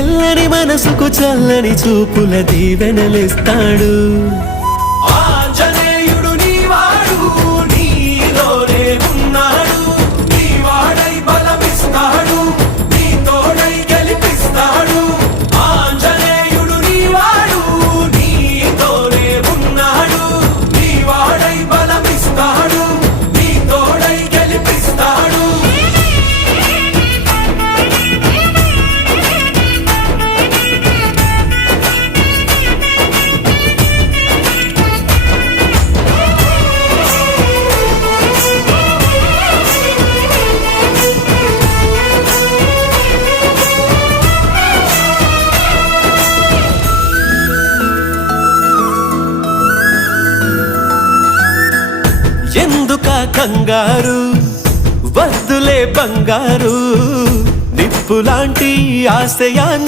ఎల్లని మనసుకు చల్లని చూపుల దీవెనలిస్తాడు. ఆంజనేయుడు నీవాడు, నీలోనే ఉన్నాడు, నీవాడై బలమిస్తాడు, నీ తోడై గెలిపిస్తాడు. ఆంజనేయుడు నీవాడు, నీతోనే ఉన్నాడు, నీవాడై బలమిస్తాడు, నీ తోడై గెలిపిస్తాడు. ఎందుక కంగారు, వద్దులే బంగారు, నిప్పులాంటి ఆశయాన్ని